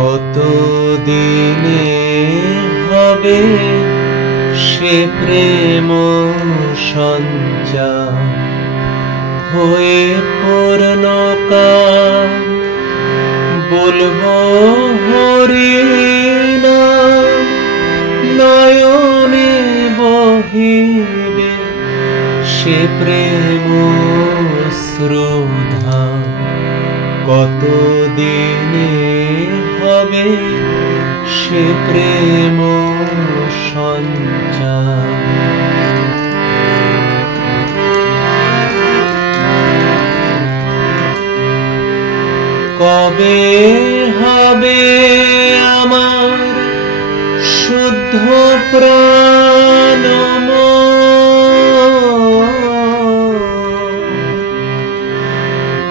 কত দিনে হবে সে প্রেম সঞ্চার? হয়ে পূর্ণকা বলব হরিনা নয়নে বহিবে সে প্রেম শ্রদ্ধা কত দিনে হবে সে প্রেম সঞ্চার। কবে হবে আমার শুদ্ধ প্রাণ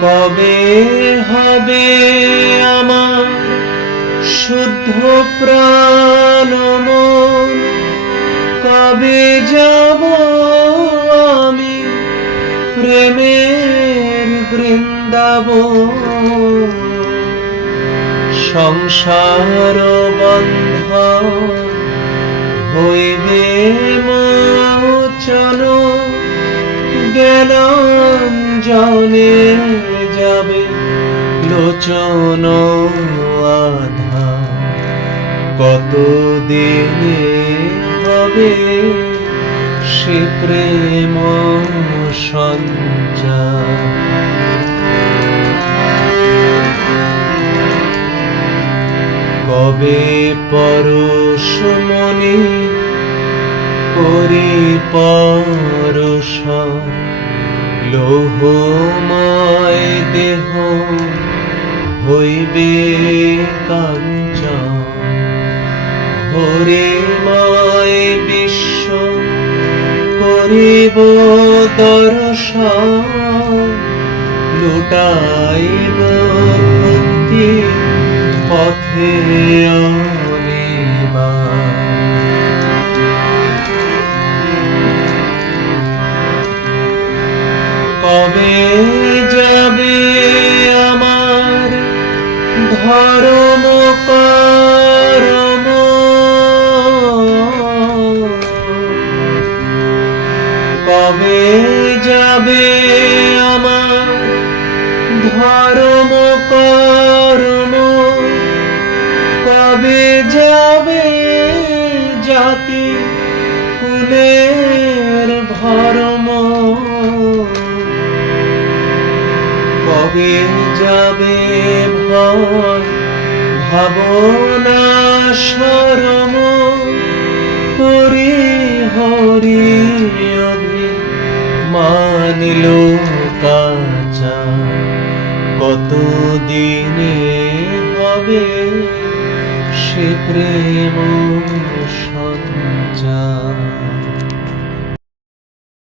কবে হবে আমার শুদ্ধ প্রাণ মন, কবে যাব আমি? প্রেমের বৃন্দাবন, সংসার বন্ধ হইবে মোচন জ্ঞান জনে যাবে লোচন আধা। কত দিনে হবে সে প্রেম সঞ্চার? কবে পরশ মনে করি পরশ? লোহময় দেহ হইবে কাঞ্চন করিব দর্শন লুটাইব ভক্তি পথে অনিমা কবে যাবে আমার ধর্ম যাবে আমার ধর্ম করম। কবে যাবে জাতি কুলের ভরম কবে যাবে ভয় ভাবনা সরম মানিল কাঁচা। কত দিনে হবে সে প্রেম সঞ্চার?